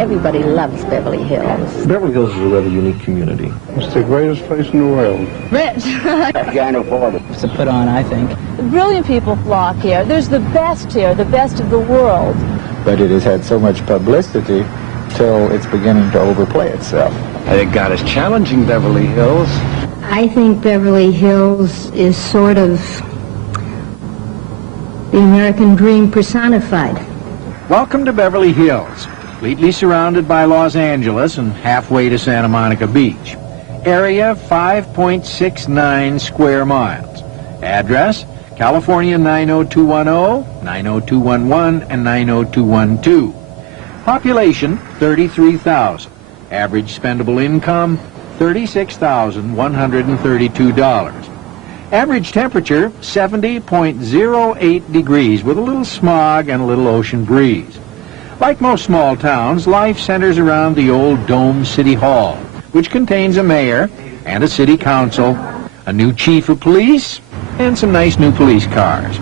Everybody loves Beverly Hills. Beverly Hills is a rather unique community. It's the greatest place in the world. Rich. Can't afford it. It's a put on, I think. Brilliant people flock here. There's the best here, the best of the world. But it has had so much publicity till it's beginning to overplay itself. Thank God it's challenging Beverly Hills. I think Beverly Hills is sort of the American dream personified. Welcome to Beverly Hills, completely surrounded by Los Angeles and halfway to Santa Monica Beach. Area 5.69 square miles. Address, California 90210, 90211, and 90212. Population, 33,000. Average spendable income, $36,132. Average temperature, 70.08 degrees with a little smog and a little ocean breeze. Like most small towns, life centers around the old Dome City Hall, which contains a mayor and a city council, a new chief of police, and some nice new police cars,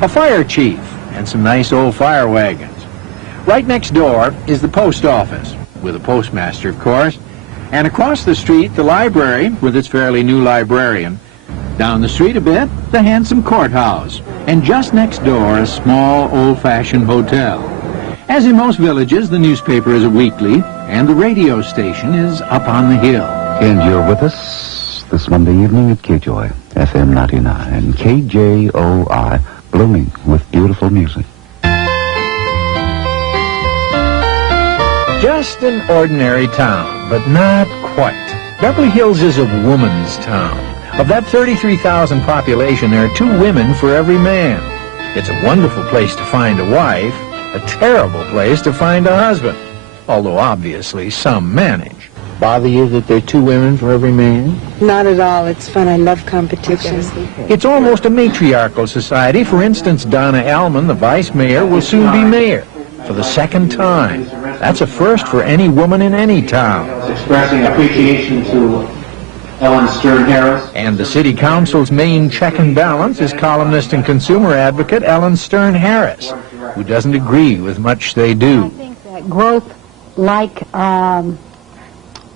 a fire chief, and some nice old fire wagons. Right next door is the post office, with a postmaster, of course, and across the street, the library, with its fairly new librarian. Down the street a bit, the handsome courthouse, and just next door, a small, old-fashioned hotel. As in most villages, the newspaper is a weekly, and the radio station is up on the hill. And you're with us this Monday evening at KJOY, FM 99, KJOI, blooming with beautiful music. Just an ordinary town, but not quite. Beverly Hills is a woman's town. Of that 33,000 population, there are 2 women for every man. It's a wonderful place to find a wife, a terrible place to find a husband, although obviously some manage. Bother you that there are 2 women for every man? Not at all. It's fun. I love competition. It's almost a matriarchal society. For instance, Donna Allman, the vice mayor, will soon be mayor for the 2nd time. That's a first for any woman in any town. Expressing appreciation to Ellen Stern Harris. And the city council's main check and balance is columnist and consumer advocate Ellen Stern Harris, who doesn't agree with much they do. I think that growth, like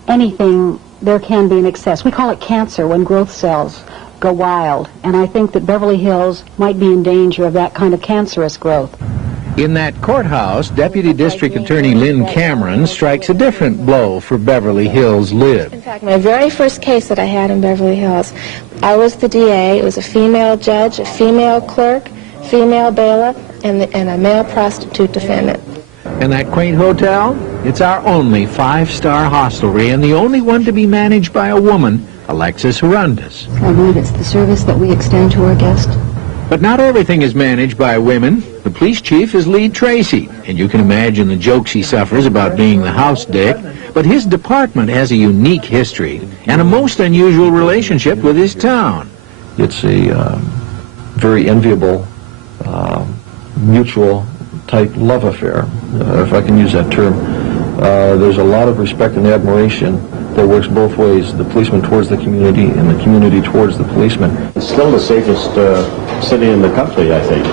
anything, there can be an excess. We call it cancer when growth cells go wild, and I think that Beverly Hills might be in danger of that kind of cancerous growth. In that courthouse, Deputy District Attorney Lynn Cameron strikes a different blow for Beverly Hills Live. In fact, my very first case that I had in Beverly Hills, I was the DA. It was a female judge, a female clerk, female bailiff, and a male prostitute defendant. And that quaint hotel? It's our only 5-star hostelry and the only one to be managed by a woman, Alexis Horrendous. I believe it's the service that we extend to our guests. But not everything is managed by women. The police chief is lead TRACY, and you can imagine the jokes he suffers about being the house dick. But his department has a unique history and a most unusual relationship with his town. It's a very enviable, mutual type love affair, if I can use that term. There's a lot of respect and admiration that works both ways, the policeman towards the community and the community towards the policeman. It's still the safest city in the country, I think.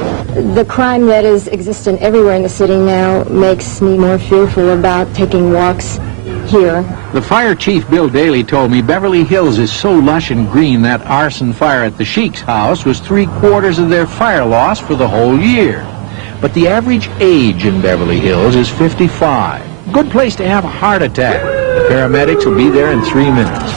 The crime that is existent everywhere in the city now makes me more fearful about taking walks here. The fire chief, Bill Daly, told me Beverly Hills is so lush and green that arson fire at the Sheik's house was 3/4 of their fire loss for the whole year. But the average age in Beverly Hills is 55. Good place to have a heart attack. The paramedics will be there in 3 minutes.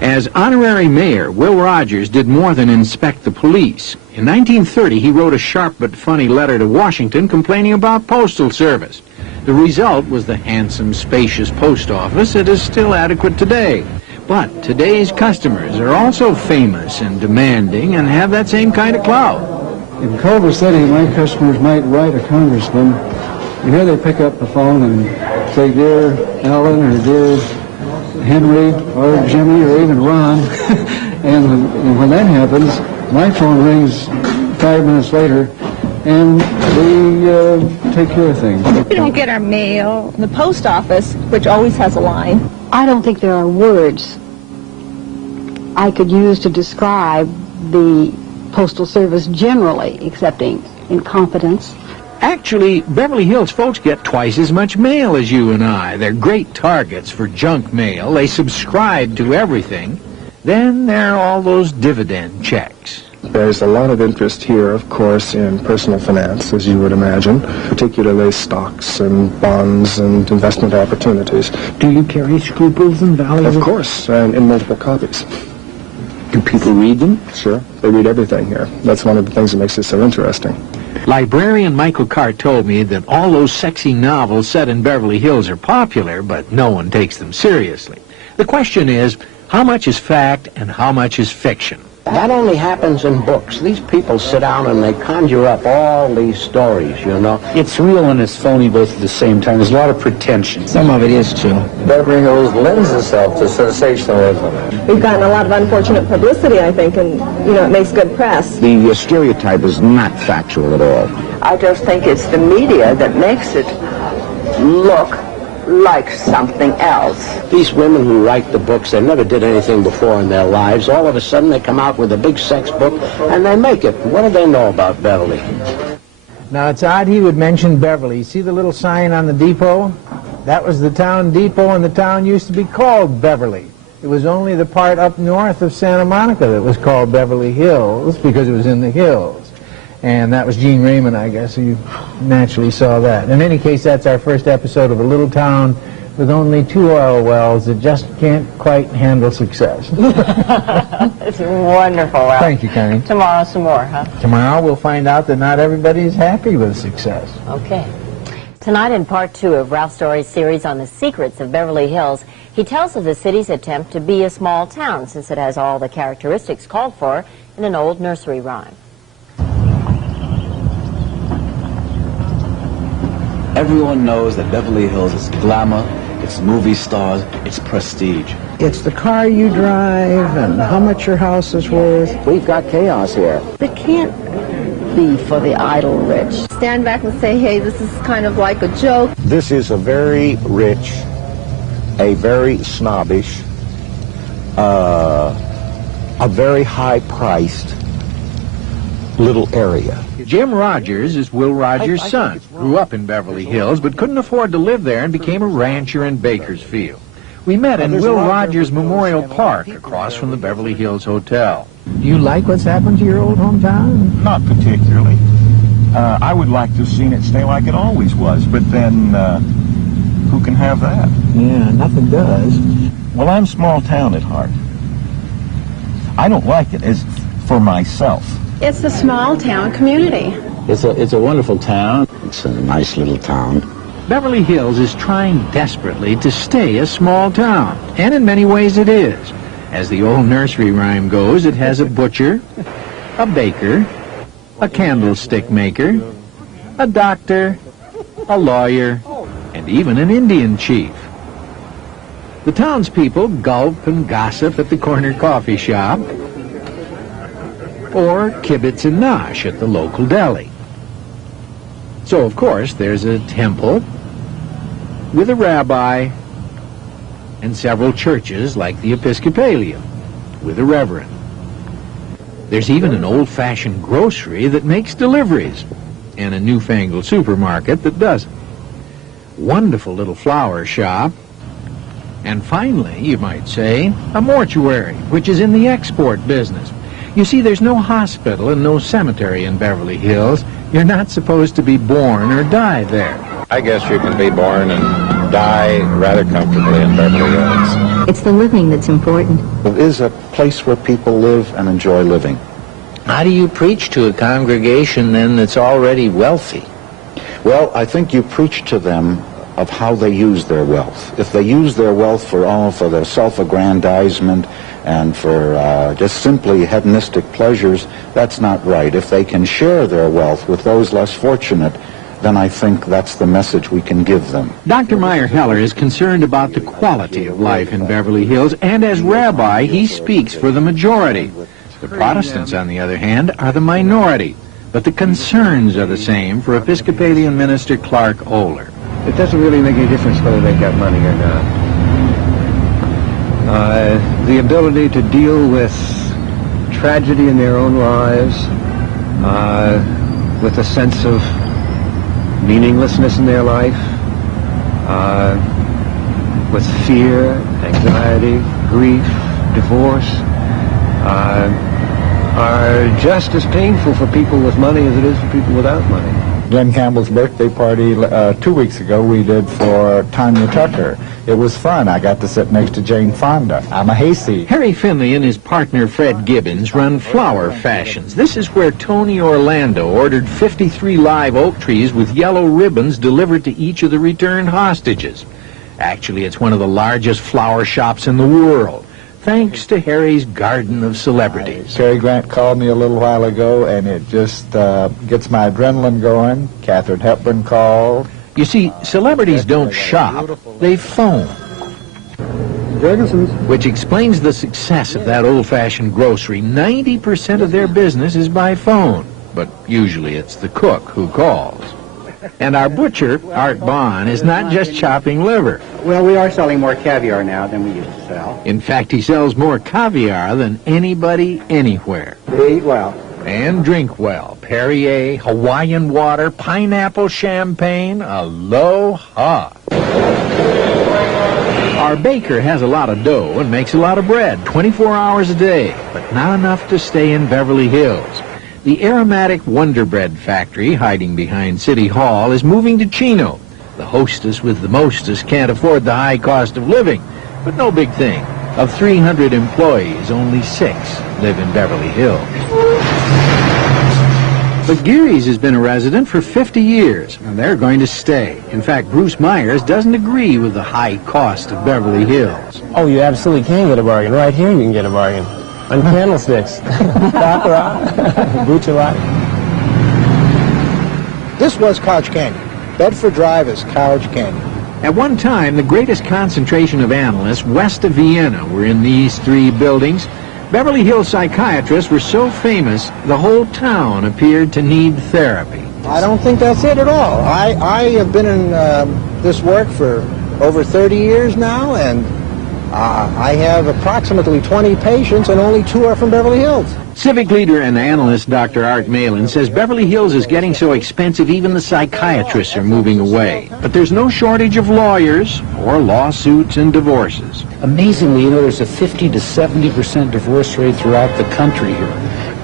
As honorary mayor, Will Rogers did more than inspect the police. In 1930, he wrote a sharp but funny letter to Washington complaining about postal service. The result was the handsome, spacious post office that is still adequate today. But today's customers are also famous and demanding and have that same kind of clout. In Culver City, my customers might write a congressman. And here they pick up the phone and say, "Dear Ellen," or "Dear Henry," or "Jimmy," or even "Ron." and when that happens, my phone rings 5 minutes later, and we take care of things. We don't get our mail. The post office, which always has a line. I don't think there are words I could use to describe the Postal Service generally, excepting incompetence. Actually, Beverly Hills folks get twice as much mail as you and I. They're great targets for junk mail. They subscribe to everything. Then there are all those dividend checks. There's a lot of interest here, of course, in personal finance, as you would imagine, particularly stocks and bonds and investment opportunities. Do you carry scruples and values? Of course, and in multiple copies. Do people read them? Sure. They read everything here. That's one of the things that makes it so interesting. Librarian Michael Carr told me that all those sexy novels set in Beverly Hills are popular, but no one takes them seriously. The question is, how much is fact and how much is fiction? That only happens in books. These people sit down and they conjure up all these stories, you know. It's real and it's phony both at the same time. There's a lot of pretension. Some of it is, too. Beverly Hills lends itself to sensationalism. We've gotten a lot of unfortunate publicity, I think, and, you know, it makes good press. The stereotype is not factual at all. I just think it's the media that makes it look like something else. These women who write the books, they never did anything before in their lives. All of a sudden they come out with a big sex book and they make it. What do they know about Beverly? Now, it's odd he would mention Beverly. See the little sign on the depot? That was the town depot, and the town used to be called Beverly. It was only the part up north of Santa Monica that was called Beverly Hills because it was in the hills. And that was Gene Raymond, I guess, so you naturally saw that. In any case, that's our first episode of a little town with only 2 oil wells that just can't quite handle success. It's wonderful. Al. Thank you, Connie. Tomorrow some more, huh? Tomorrow we'll find out that not everybody is happy with success. Okay. Tonight in part 2 of Ralph Story's series on the secrets of Beverly Hills, he tells of the city's attempt to be a small town since it has all the characteristics called for in an old nursery rhyme. Everyone knows that Beverly Hills is glamour, it's movie stars, it's prestige. It's the car you drive and how much your house is worth. We've got chaos here. It can't be for the idle rich. Stand back and say, hey, this is kind of like a joke. This is a very rich, a very snobbish, a very high-priced little area. Jim Rogers is Will Rogers' son. Grew up in Beverly Hills, but couldn't afford to live there and became a rancher in Bakersfield. We met in Will Rogers Memorial Park across from the Beverly Hills Hotel. Do you like what's happened to your old hometown? Not particularly. I would like to have seen it stay like it always was, but then who can have that? Yeah, nothing does. Well, I'm small town at heart. I don't like it as for myself. It's a small town community. It's a wonderful town. It's a nice little town. Beverly Hills is trying desperately to stay a small town, and in many ways it is. As the old nursery rhyme goes, it has a butcher, a baker, a candlestick maker, a doctor, a lawyer, and even an Indian chief. The townspeople gulp and gossip at the corner coffee shop, or kibitz and nosh at the local deli. So, of course, there's a temple with a rabbi and several churches like the Episcopalian with a reverend. There's even an old-fashioned grocery that makes deliveries and a newfangled supermarket that doesn't. Wonderful little flower shop. And finally, you might say, a mortuary, which is in the export business. You see, there's no hospital and no cemetery in Beverly Hills. You're not supposed to be born or die there. I guess you can be born and die rather comfortably in Beverly Hills. It's the living that's important. It is a place where people live and enjoy living. How do you preach to a congregation, then, that's already wealthy? Well, I think you preach to them of how they use their wealth. If they use their wealth for their self-aggrandizement and for just simply hedonistic pleasures, that's not right. If they can share their wealth with those less fortunate, then I think that's the message we can give them. Dr. Meyer Heller is concerned about the quality of life in Beverly Hills, and as rabbi, he speaks for the majority. The Protestants, on the other hand, are the minority, but the concerns are the same for Episcopalian minister Clark Oler. It doesn't really make any difference whether they got money or not. The ability to deal with tragedy in their own lives, with a sense of meaninglessness in their life, with fear, anxiety, grief, divorce, are just as painful for people with money as it is for people without money. Glenn Campbell's birthday party 2 weeks ago we did for Tanya Tucker. It was fun. I got to sit next to Jane Fonda. I'm a hayseed. Harry Finley and his partner Fred Gibbons run Flower Fashions. This is where Tony Orlando ordered 53 live oak trees with yellow ribbons delivered to each of the returned hostages. Actually, it's one of the largest flower shops in the world, thanks to Harry's Garden of Celebrities. Cary Grant called me a little while ago, and it just gets my adrenaline going. Katharine Hepburn called. You see, celebrities don't shop, they phone. Which explains the success of that old-fashioned grocery. 90% of their business is by phone, but usually it's the cook who calls. And our butcher, Art Bond, is not just chopping liver. Well, we are selling more caviar now than we used to sell. In fact, he sells more caviar than anybody anywhere. They eat well. And drink well. Perrier, Hawaiian water, pineapple champagne, aloha. Our baker has a lot of dough and makes a lot of bread, 24 hours a day, but not enough to stay in Beverly Hills. The aromatic Wonder Bread factory, hiding behind City Hall, is moving to Chino. The hostess with the mostest can't afford the high cost of living, but no big thing. Of 300 employees, only 6 live in Beverly Hills. But Geary's has been a resident for 50 years, and they're going to stay. In fact, Bruce Myers doesn't agree with the high cost of Beverly Hills. Oh, you absolutely can get a bargain. Right here you can get a bargain. On candlesticks. Baccarat. Boots a lot. This was Couch Candy. Bedford Drive is Couch Candy. At one time, the greatest concentration of analysts west of Vienna were in these 3 buildings. Beverly Hills psychiatrists were so famous, the whole town appeared to need therapy. I don't think that's it at all. I have been in this work for over 30 years now, and I have approximately 20 patients, and only 2 are from Beverly Hills. Civic leader and analyst Dr. Art Malin says Beverly Hills is getting so expensive even the psychiatrists are moving away. But there's no shortage of lawyers or lawsuits and divorces. Amazingly, there's a 50 to 70% divorce rate throughout the country here.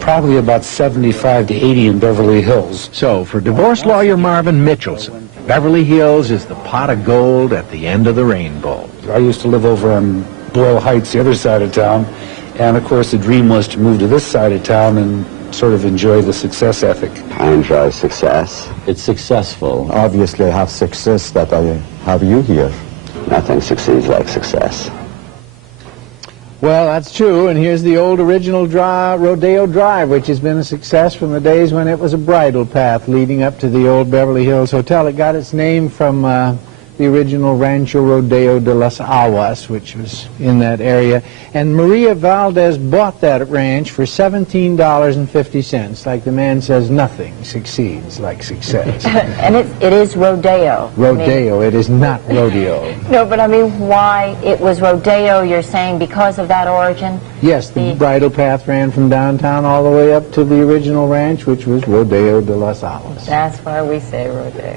Probably about 75 to 80 in Beverly Hills. So for divorce lawyer Marvin Mitchelson, Beverly Hills is the pot of gold at the end of the rainbow. I used to live over on Boyle Heights, the other side of town. And, of course, the dream was to move to this side of town and sort of enjoy the success ethic. I enjoy success. It's successful. Obviously, I have success that I have you here. Nothing succeeds like success. Well, that's true, and here's the old original Rodeo Drive, which has been a success from the days when it was a bridle path leading up to the old Beverly Hills Hotel. It got its name from the original Rancho Rodeo de las Aguas, which was in that area. And Maria Valdez bought that ranch for $17.50. Like the man says, nothing succeeds like success. And it is rodeo. Rodeo, it is not rodeo. No, but I mean, why it was rodeo, you're saying because of that origin? Yes, the bridle path ran from downtown all the way up to the original ranch, which was Rodeo de las Aguas. That's why we say rodeo.